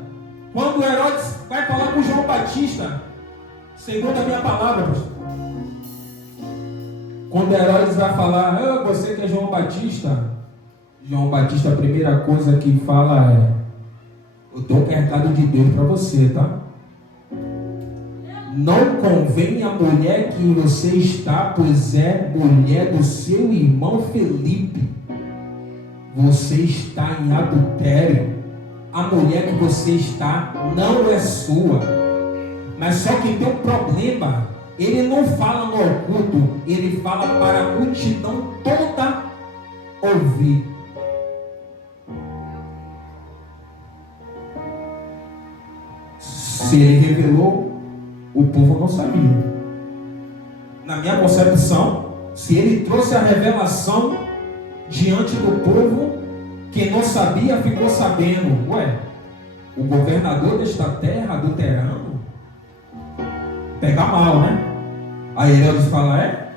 Quando Herodes vai falar com João Batista, segundo a minha palavra, pastor, quando Herodes vai falar: você que é João Batista, a primeira coisa que fala é: eu dou um recado de Deus para você, tá? Não convém a mulher que você está, pois é mulher do seu irmão Felipe. Você está em adultério. A mulher que você está não é sua. Mas só que tem um problema. Ele não fala no oculto, ele fala para a multidão toda ouvir. Se ele revelou, o povo não sabia. Na minha concepção, se ele trouxe a revelação diante do povo, quem não sabia ficou sabendo. Ué, o governador desta terra, adulterando, pega mal, né? Aí Herodes fala: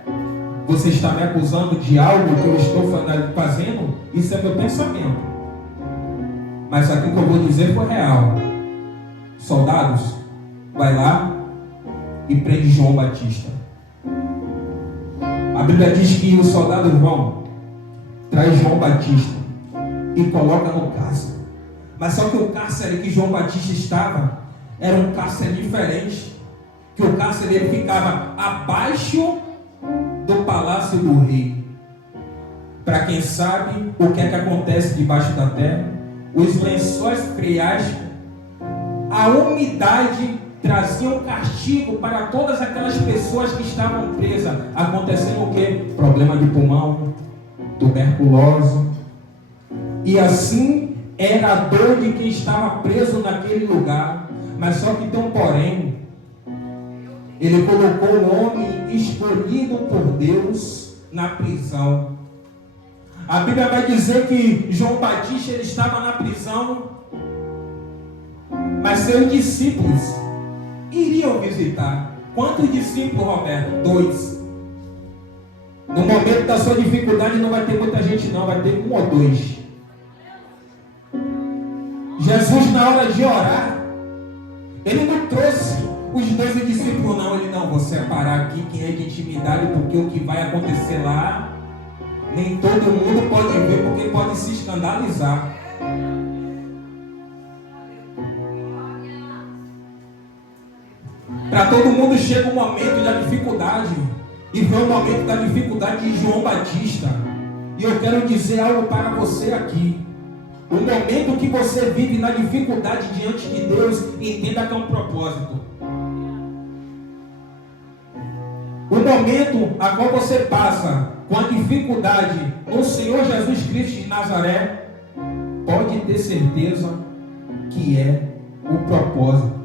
você está me acusando de algo que eu estou fazendo? Isso é meu pensamento, mas aquilo que eu vou dizer foi real. Soldados, vai lá e prende João Batista. A Bíblia diz que o soldado João traz João Batista e coloca no cárcere. Mas só que o cárcere que João Batista estava era um cárcere diferente. Que o cárcere ele ficava abaixo do palácio do rei. Para quem sabe o que é que acontece debaixo da terra, os lençóis freáticos, a umidade trazia um castigo para todas aquelas pessoas que estavam presas. Acontecendo o quê? Problema de pulmão, tuberculose. E assim era a dor de quem estava preso naquele lugar. Mas só que tem um porém. Ele colocou um homem escolhido por Deus na prisão. A Bíblia vai dizer que João Batista ele estava na prisão, mas seus discípulos iriam visitar. Quantos discípulos, Roberto? 2. No momento da sua dificuldade não vai ter muita gente não, vai ter 1 ou 2. Jesus, na hora de orar, ele não trouxe os 12 discípulos não. Ele não, vou separar aqui quem é de intimidade, porque o que vai acontecer lá nem todo mundo pode ver, porque pode se escandalizar. Para todo mundo chega um momento da dificuldade. E foi o momento da dificuldade de João Batista. E eu quero dizer algo para você aqui. O momento que você vive na dificuldade diante de Deus, entenda que é um propósito. O momento a qual você passa com a dificuldade no Senhor Jesus Cristo de Nazaré, pode ter certeza que é o propósito.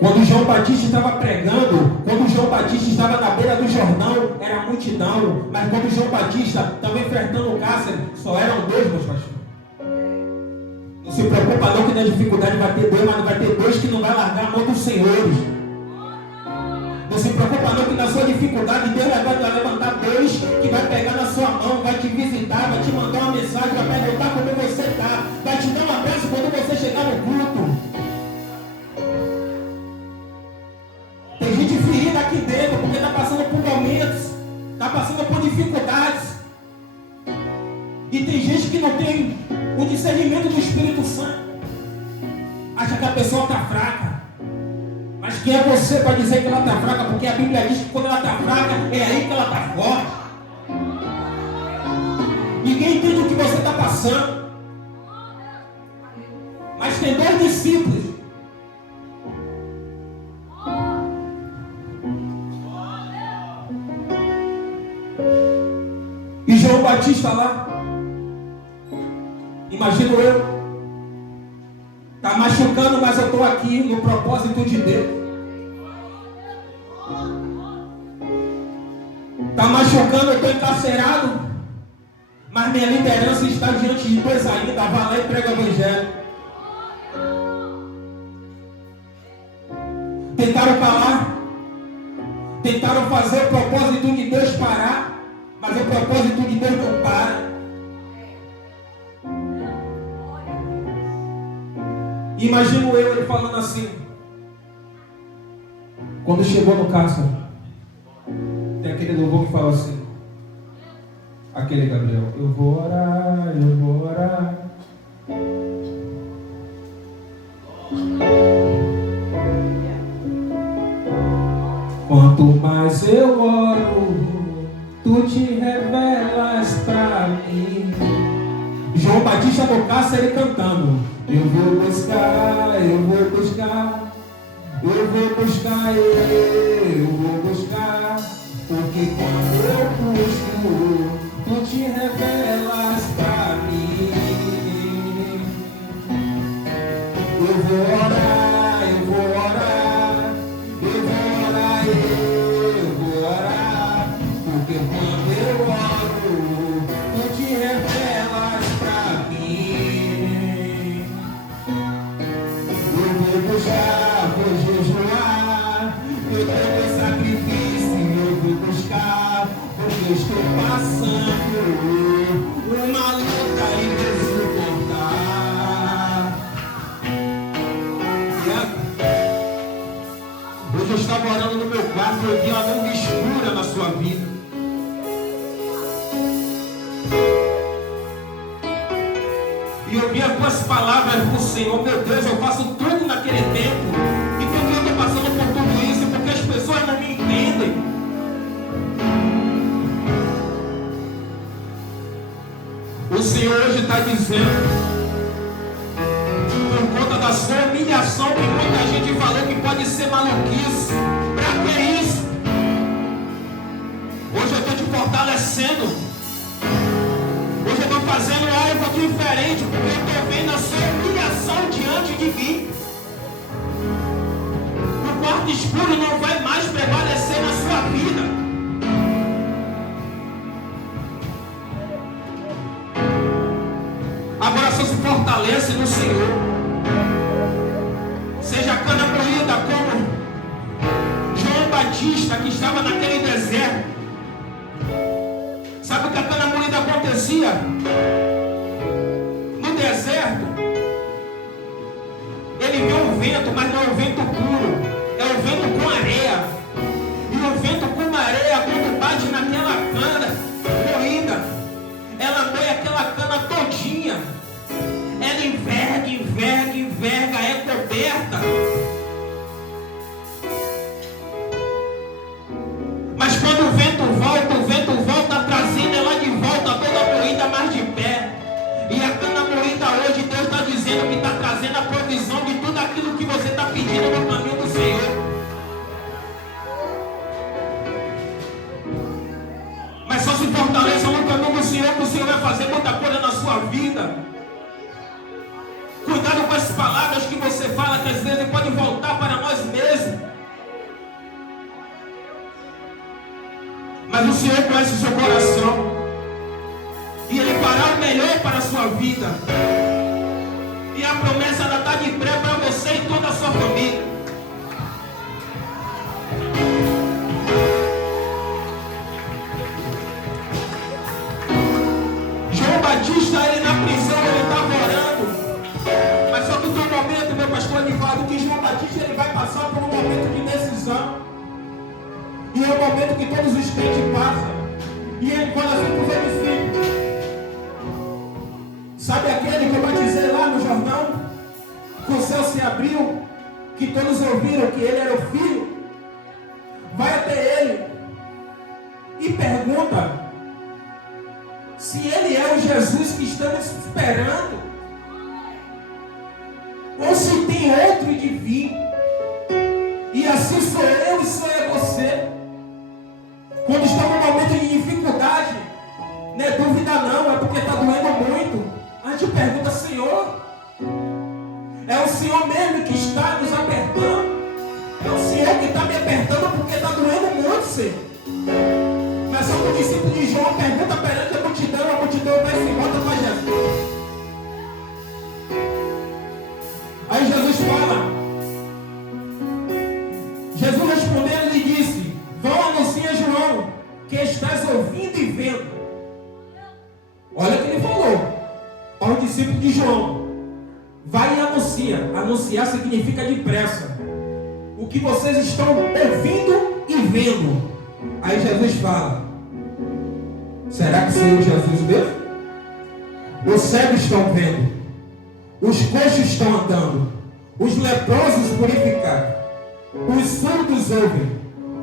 Quando João Batista estava pregando, quando João Batista estava na beira do Jordão, era multidão. Mas quando João Batista estava enfrentando o cárcere, só eram 2, meus pastores. Não se preocupa não que na dificuldade vai ter 2, mas vai ter 2 que não vai largar a mão dos senhores. Não se preocupa não que na sua dificuldade Deus vai levantar 2 que vai pegar na sua mão, vai te visitar, vai te mandar uma mensagem, vai perguntar como você está, vai te dar um abraço quando você chegar no culto. Tem gente ferida aqui dentro porque está passando por momentos, está passando por dificuldades. E tem gente que não tem o discernimento do Espírito Santo. Acha que a pessoa está fraca. Mas quem é você para dizer que ela está fraca? Porque a Bíblia diz que quando ela está fraca, é aí que ela está forte. Ninguém entende o que você está passando. Mas tem 2 discípulos. E João Batista lá. Imagino eu. Está machucando, mas eu estou aqui no propósito de Deus. Está machucando, eu estou encarcerado, mas minha liderança está diante de 2 ainda. Vai lá e prega o evangelho. Tentaram falar, tentaram fazer o propósito de Deus parar, mas o propósito de Deus não para. Imagino eu ele falando assim. Quando chegou no cárcere, tem aquele louvor que fala assim. Aquele Gabriel, eu vou orar, eu vou orar. Quanto mais eu oro, tu te revelas pra mim. João Batista no cárcere cantando. Eu vou buscar, eu vou buscar, eu vou buscar, eu vou buscar, porque quando eu busco, tu te revelas pra mim. Eu vou orar, eu vou orar, eu vou orar, eu vou orar, porque quando eu oro, tu te revelas pra mim. Eu vou buscar, vou jejuar, eu tenho sacrifício, eu vou buscar, porque eu estou passando uma luta e vou suportar. Hoje eu estava orando no meu quarto, eu vi uma nuvem escura na sua vida. E eu vi as tuas palavras do Senhor. Meu Deus, eu faço tudo naquele tempo. E por que eu estou passando por tudo isso? Porque as pessoas não me entendem. O Senhor hoje está dizendo, por conta da sua humilhação, que muita gente falou que pode ser maluquice. Para que isso? Hoje eu estou te fortalecendo. Hoje eu estou fazendo algo diferente, porque eu estou vendo a sua humilhação diante de mim. O quarto escuro não vai mais prevalecer na sua vida. Agora só se fortalece no Senhor. Seja a cana moída como João Batista, que estava naquele deserto. Sabe o que a cana moída acontecia? No deserto, ele vê um vento, mas não é um vento puro, é um vento com areia. E o vento com areia, quando bate naquela cana moída, ela moe aquela cana todinha. Ela enverga, enverga, enverga, é coberta. Mas quando o vento volta trazendo ela de volta toda moída, mais de pé. E a cana moída hoje, Deus está dizendo que está trazendo a provisão de tudo aquilo que você está pedindo no caminho do Senhor. Mas só se fortaleça no caminho do Senhor, que o Senhor vai fazer muita coisa na sua vida. Cuidado com as palavras que você fala, que às vezes podem voltar para nós mesmos. Mas o Senhor conhece o seu coração. E Ele fará o melhor para a sua vida. E a promessa ela está de pé para você e toda a sua família. João Batista, ele na prisão, ele estava orando. Mas só que tem um momento, meu pastor, ele fala que João Batista ele vai passar por um momento de decisão. E é o momento que todos os crentes passam. E ele fala assim para os discípulos: sabe aquele que eu batizei lá no Jordão? Que o céu se abriu, que todos ouviram que ele era o Filho? Vai até ele e pergunta se ele é o Jesus que estamos esperando, ou se tem outro de vir. E assim sou eu e sou você. Quando está num momento de dificuldade, não é dúvida não, é porque está doendo muito. A gente pergunta: Senhor, é o Senhor mesmo que está nos apertando? É o Senhor que está me apertando porque está doendo muito, Senhor. Mas só que o discípulo de João pergunta perante a multidão vai se volta para Jesus. Aí Jesus fala, Jesus respondendo lhe disse: vão anunciar a João que estás ouvindo e vendo. Olha o que ele falou ao discípulo de João: vai e anuncia. Anunciar significa depressa. O que vocês estão ouvindo e vendo. Aí Jesus fala: será que sou eu Jesus mesmo? Os cegos estão vendo, os coxos estão andando, os leprosos purificados, os surdos ouvem,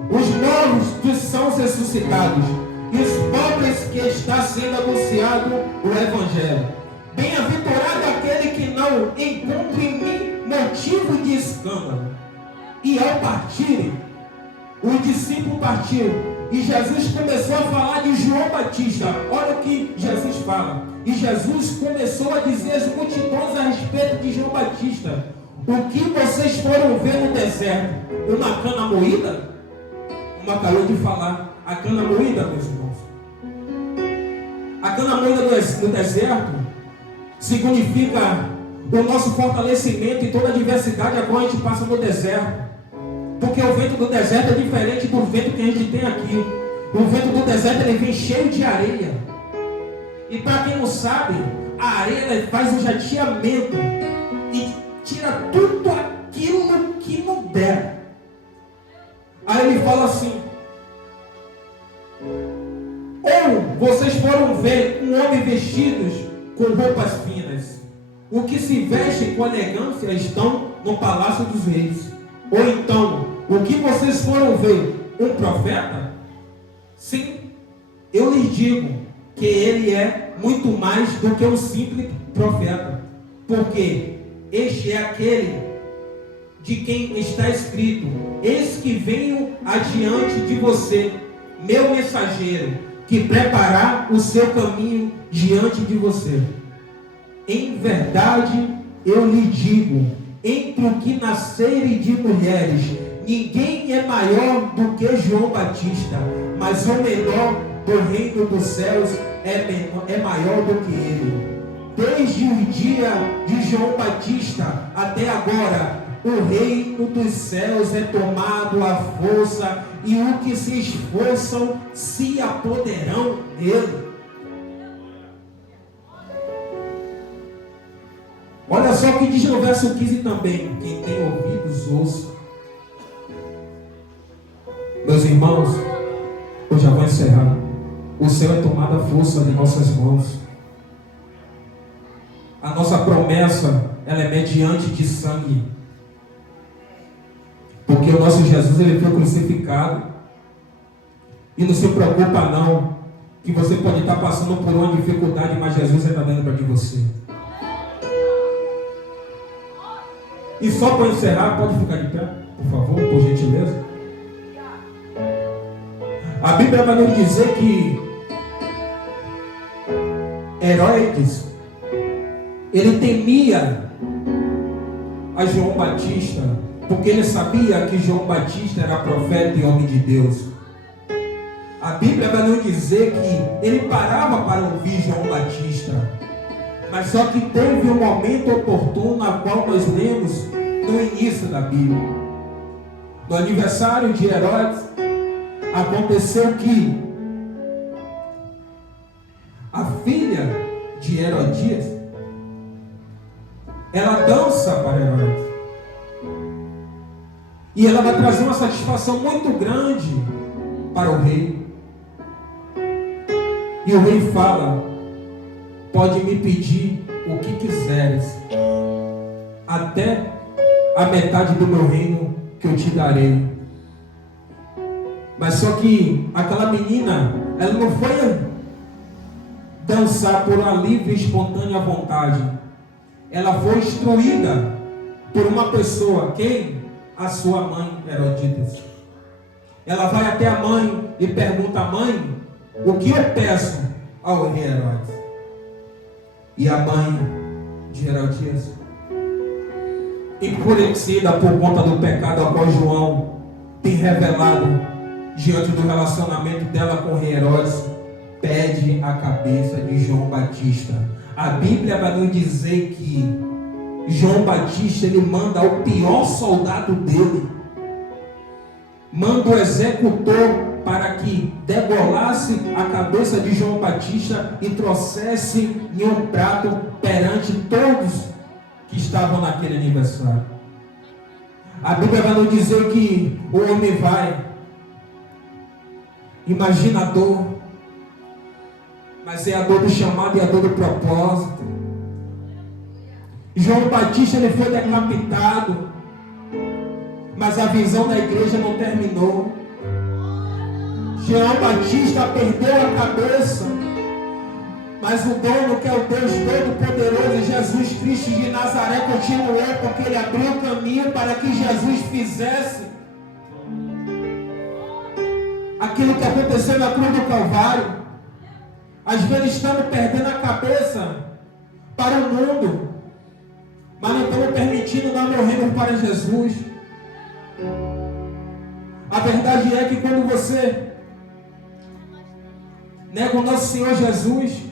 os mortos são ressuscitados, e os pobres que está sendo anunciado o Evangelho. Bem-aventurado aquele que não encontra em mim motivo de escândalo. E ao partirem, o discípulo partiu. E Jesus começou a falar de João Batista. Olha o que Jesus fala. E Jesus começou a dizer às multidões a respeito de João Batista: o que vocês foram ver no deserto? Uma cana moída? Como acabou de falar, a cana moída, meus irmãos. A cana moída no deserto significa o nosso fortalecimento em toda a diversidade a qual a gente passa no deserto. Porque o vento do deserto é diferente do vento que a gente tem aqui. O vento do deserto ele vem cheio de areia. E para quem não sabe, a areia faz um jateamento e tira tudo aquilo que não der. ele fala assim: ou vocês foram ver um homem vestidos com roupas finas, o que se vestem com elegância estão no palácio dos reis. Ou então, o que vocês foram ver, um profeta? Sim, eu lhes digo que ele é muito mais do que um simples profeta, porque este é aquele de quem está escrito: eis que venho adiante de você, meu mensageiro, que preparar o seu caminho diante de você. Em verdade, eu lhe digo, entre o que nascerem de mulheres, ninguém é maior do que João Batista, mas o menor do reino dos céus é maior do que ele. Desde o dia de João Batista até agora, o reino dos céus é tomado à força, e os que se esforçam se apoderarão dele. Olha só o que diz no verso 15 também: quem tem ouvidos, ouça. Meus irmãos, eu já vou encerrar. O céu é tomado à força de nossas mãos. A nossa promessa, ela é mediante de sangue. Porque o nosso Jesus, ele foi crucificado. E não se preocupa não, que você pode estar passando por uma dificuldade, mas Jesus está dentro de você. E só para encerrar, pode ficar de pé, por favor, por gentileza. A Bíblia vai nos dizer que Herodes, ele temia a João Batista, porque ele sabia que João Batista era profeta e homem de Deus. A Bíblia vai nos dizer que ele parava para ouvir João Batista, mas só que teve um momento oportuno, a qual nós lemos no início da Bíblia. No aniversário de Herodes, aconteceu que a filha de Herodias, ela dança para Herodes. E ela vai trazer uma satisfação muito grande para o rei. E o rei fala: pode me pedir o que quiseres, até a metade do meu reino que eu te darei. Mas só que aquela menina, ela não foi dançar por uma livre e espontânea vontade. Ela foi instruída por uma pessoa. Quem? A sua mãe, Herodias. Ela vai até a mãe e pergunta: mãe, o que eu peço ao rei Herodes? E a mãe de Herodias, enfurecida por conta do pecado ao qual João tem revelado diante do relacionamento dela com o rei Herodes, pede a cabeça de João Batista. A Bíblia vai nos dizer que João Batista, ele manda o pior soldado dele, manda o executor para que degolasse a cabeça de João Batista e trouxesse em um prato perante todos que estavam naquele aniversário. A Bíblia vai nos dizer que o homem vai, imagina a dor, mas é a dor do chamado e a dor do propósito. João Batista, ele foi decapitado, mas a visão da igreja não terminou. João Batista perdeu a cabeça, mas o dono, que é o Deus Todo-Poderoso, Jesus Cristo de Nazaré, continuou, porque ele abriu o caminho para que Jesus fizesse aquilo que aconteceu na cruz do Calvário. Às vezes estamos perdendo a cabeça para o mundo, mas não estamos permitindo nós morrermos para Jesus. A verdade é que quando você nega o nosso Senhor Jesus,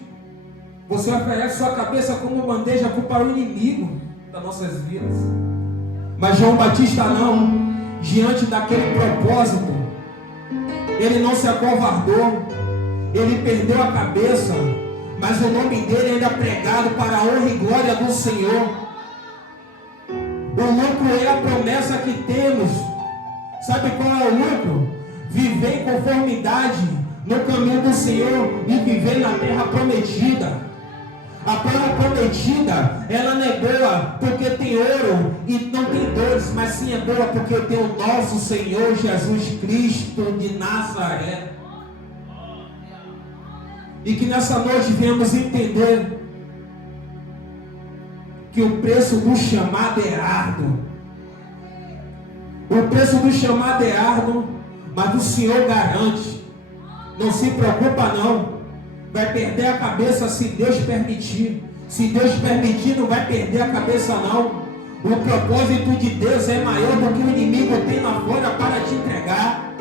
você oferece sua cabeça como bandeja para o inimigo das nossas vidas. Mas João Batista não, diante daquele propósito, ele não se acovardou, ele perdeu a cabeça, mas o nome dele ainda é pregado para a honra e glória do Senhor. O lucro é a promessa que temos Sabe qual é o lucro? Viver em conformidade no caminho do Senhor e viver na terra prometida. A terra prometida, ela não é boa porque tem ouro e não tem dores, mas sim é boa porque tem o nosso Senhor Jesus Cristo de Nazaré. E que nessa noite venhamos entender que o preço do chamado é árduo. O preço do chamado é árduo, mas o Senhor garante. Não se preocupa não. Vai perder a cabeça se Deus permitir. Se Deus permitir, não vai perder a cabeça não. O propósito de Deus é maior do que o inimigo tem lá fora para te entregar.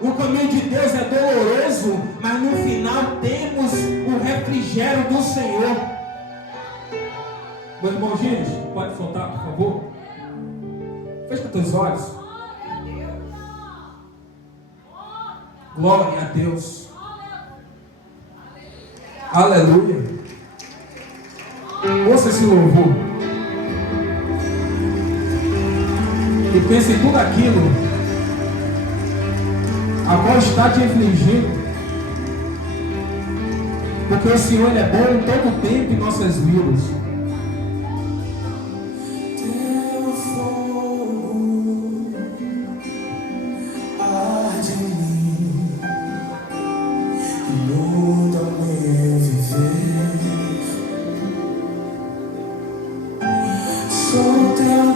O caminho de Deus é doloroso, mas no final temos o refrigério do Senhor. Meu irmão Gilles, pode soltar, por favor? Fecha os teus olhos. Glória a Deus. Aleluia. Ouça esse louvor. E pense em tudo aquilo a qual está te infligindo. Porque o Senhor é bom em todo tempo em nossas vidas.